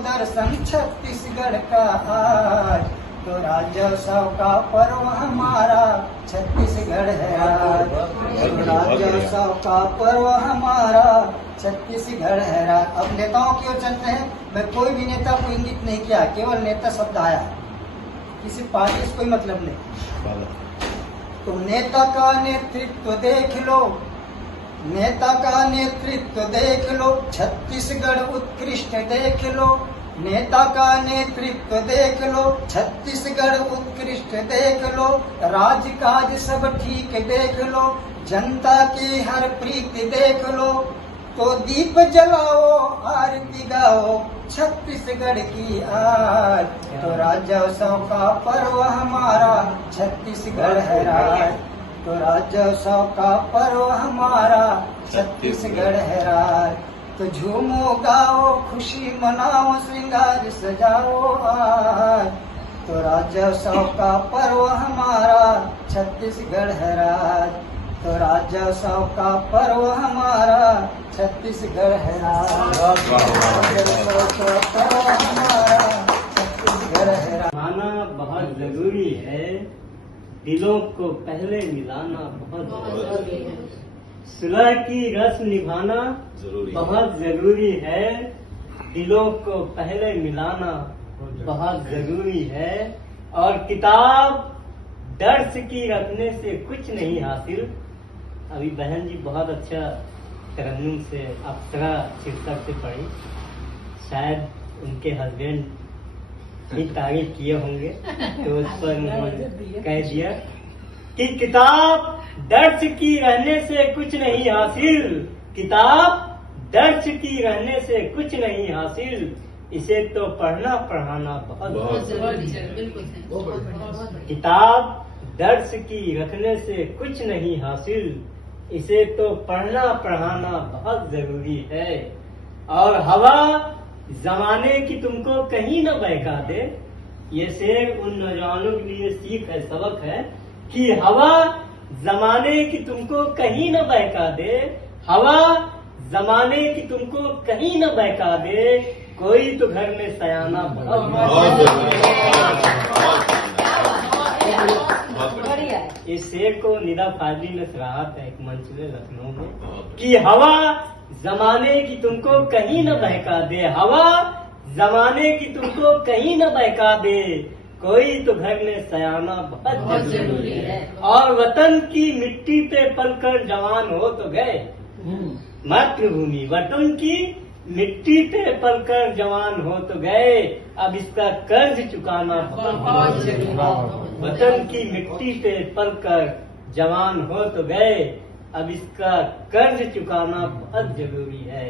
दर्शन छत्तीसगढ़ का आज, तो राज्योत्सव का पर्व हमारा छत्तीसगढ़ है आज। तो राज्योत्सव का पर्व हमारा छत्तीसगढ़ है आज। अब नेताओं की ओर चलते हैं। मैं कोई भी नेता को इंगित नहीं किया, केवल नेता शब्द आया, किसी पार्टी से कोई मतलब नहीं। तो नेता का नेतृत्व देख लो, नेता का नेतृत्व देख लो, छत्तीसगढ़ उत्कृष्ट देख लो। नेता का नेतृत्व देख लो, छत्तीसगढ़ उत्कृष्ट देख लो। राजकाज सब ठीक देख लो, जनता की हर प्रीति देख लो। तो दीप जलाओ, आरती गाओ, छत्तीसगढ़ की आज। तो राज्योत्सव का पर्व हमारा छत्तीसगढ़ है राज। तो राज्योत्सव का पर्व हमारा छत्तीसगढ़ है राज। तो झूमो गाओ, खुशी मनाओ, श्रृंगार सजाओ आज। तो राज्योत्सव का पर्व हमारा छत्तीसगढ़ है राज। तो राज्योत्सव का पर्व हमारा छत्तीसगढ़ है राज। राज्योत्सव का पर्व हमारा छत्तीसगढ़ है राज। आना बहुत जरूरी है, दिलों को पहले मिलाना बहुत जरूरी है। सुलह की रस्म निभाना बहुत जरूरी है, दिलों को पहले मिलाना बहुत जरूरी है। और किताब दर्श की रखने से कुछ नहीं हासिल। अभी बहन जी बहुत अच्छा तरन्नुम से अप्सरा शीर्षक से पढ़ी, शायद उनके हस्बैंड की तारीफ किए होंगे, तो उस पर उन्होंने कह दिया कि किताब दर्श की रहने से कुछ नहीं हासिल, किताब दर्श की रहने से कुछ नहीं हासिल, इसे तो पढ़ना पढ़ाना बहुत जरूरी है। किताब दर्श की रखने से कुछ नहीं हासिल, इसे तो पढ़ना पढ़ाना बहुत जरूरी है। और हवा जमाने की तुमको कहीं न बहका दे, ये शेर उन नौजवानों के लिए सीख है, सबक है कि हवा जमाने की तुमको कहीं न बहका दे, हवा जमाने की तुमको कहीं न बहका दे, कोई तो घर में सयाना बहुत इस शेर को निदा फाजली ने सराहा था एक मंच में लखनऊ में कि हवा जमाने की तुमको कहीं न बहका दे, हवा जमाने की तुमको कहीं न बहका दे, कोई तो घर में सयाना बहुत जरूरी है। और वतन की मिट्टी पे पलकर जवान हो तो गए, मातृभूमि वतन की मिट्टी पे पलकर जवान हो तो गए, अब इसका कर्ज चुकाना बहुत जरूरी है। वतन की मिट्टी पे पलकर जवान हो तो गए, अब इसका कर्ज चुकाना बहुत जरूरी है।